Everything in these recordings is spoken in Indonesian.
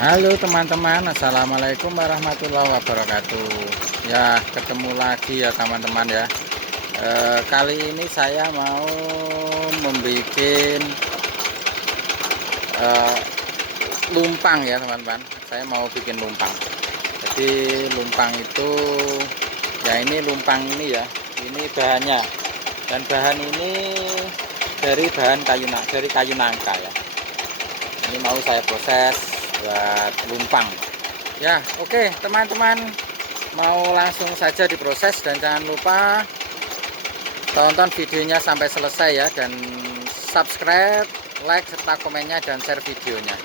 Halo teman-teman, assalamualaikum warahmatullahi wabarakatuh. Ya, ketemu lagi ya teman-teman ya. Kali ini saya mau membuat lumpang ya teman-teman. Saya mau bikin lumpang. Jadi lumpang itu ya, ini lumpang ini ya. Ini bahannya, dan bahan ini dari kayu nangka ya. Ini mau saya proses buat lumpang ya. Oke teman-teman, mau langsung saja diproses, dan jangan lupa tonton videonya sampai selesai ya, dan subscribe, like, serta komennya dan share videonya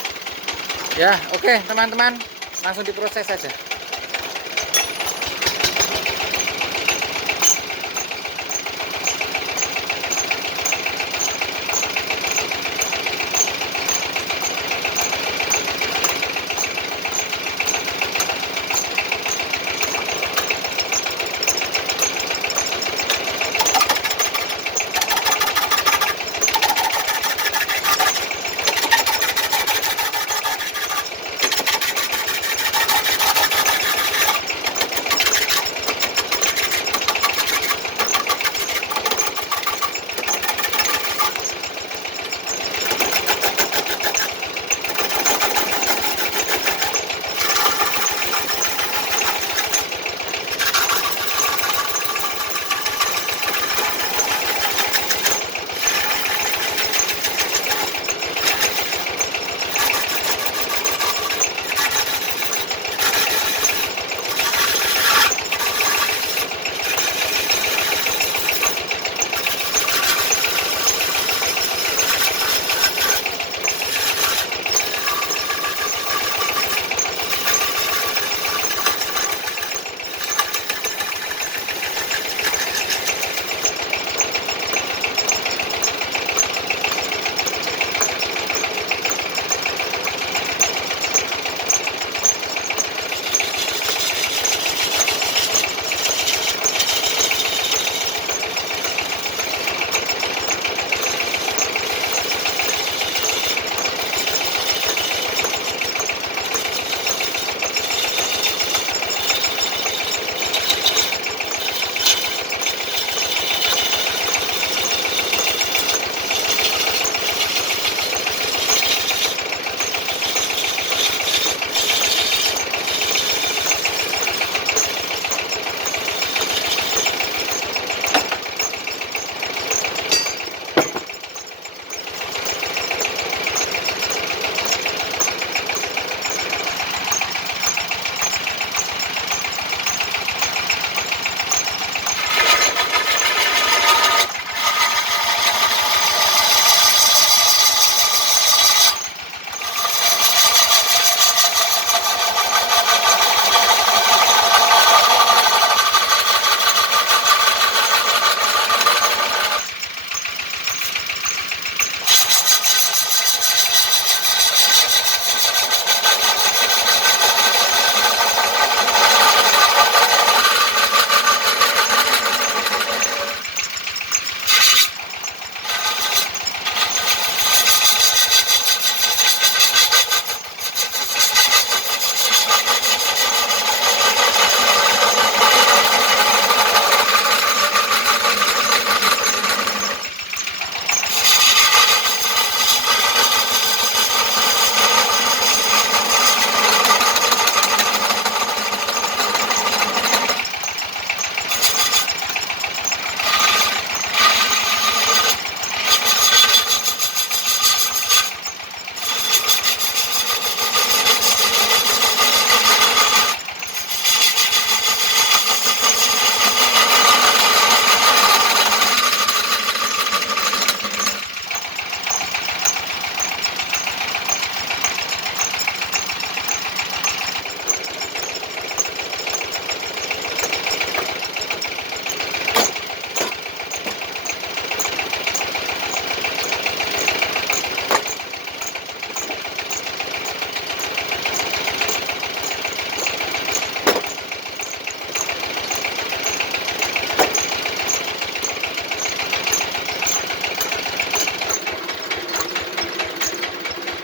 ya. Oke teman-teman, langsung diproses saja.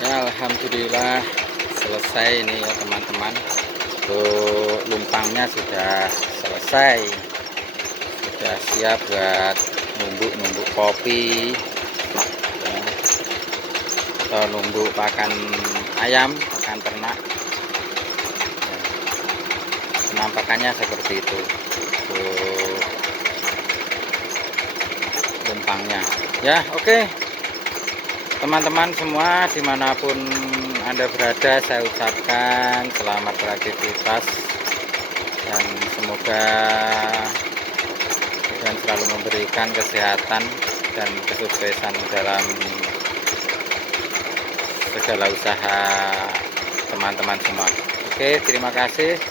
Ya, alhamdulillah selesai ini ya teman-teman. Untuk lumpangnya sudah selesai, sudah siap buat numbuk kopi ya, atau numbuk pakan ayam, pakan ternak ya. Penampakannya seperti itu untuk lumpangnya ya. Oke teman-teman semua, dimanapun Anda berada, saya ucapkan selamat beraktivitas dan semoga Tuhan selalu memberikan kesehatan dan kesuksesan dalam segala usaha teman-teman semua. Oke, terima kasih.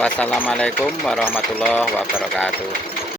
Wassalamualaikum warahmatullahi wabarakatuh.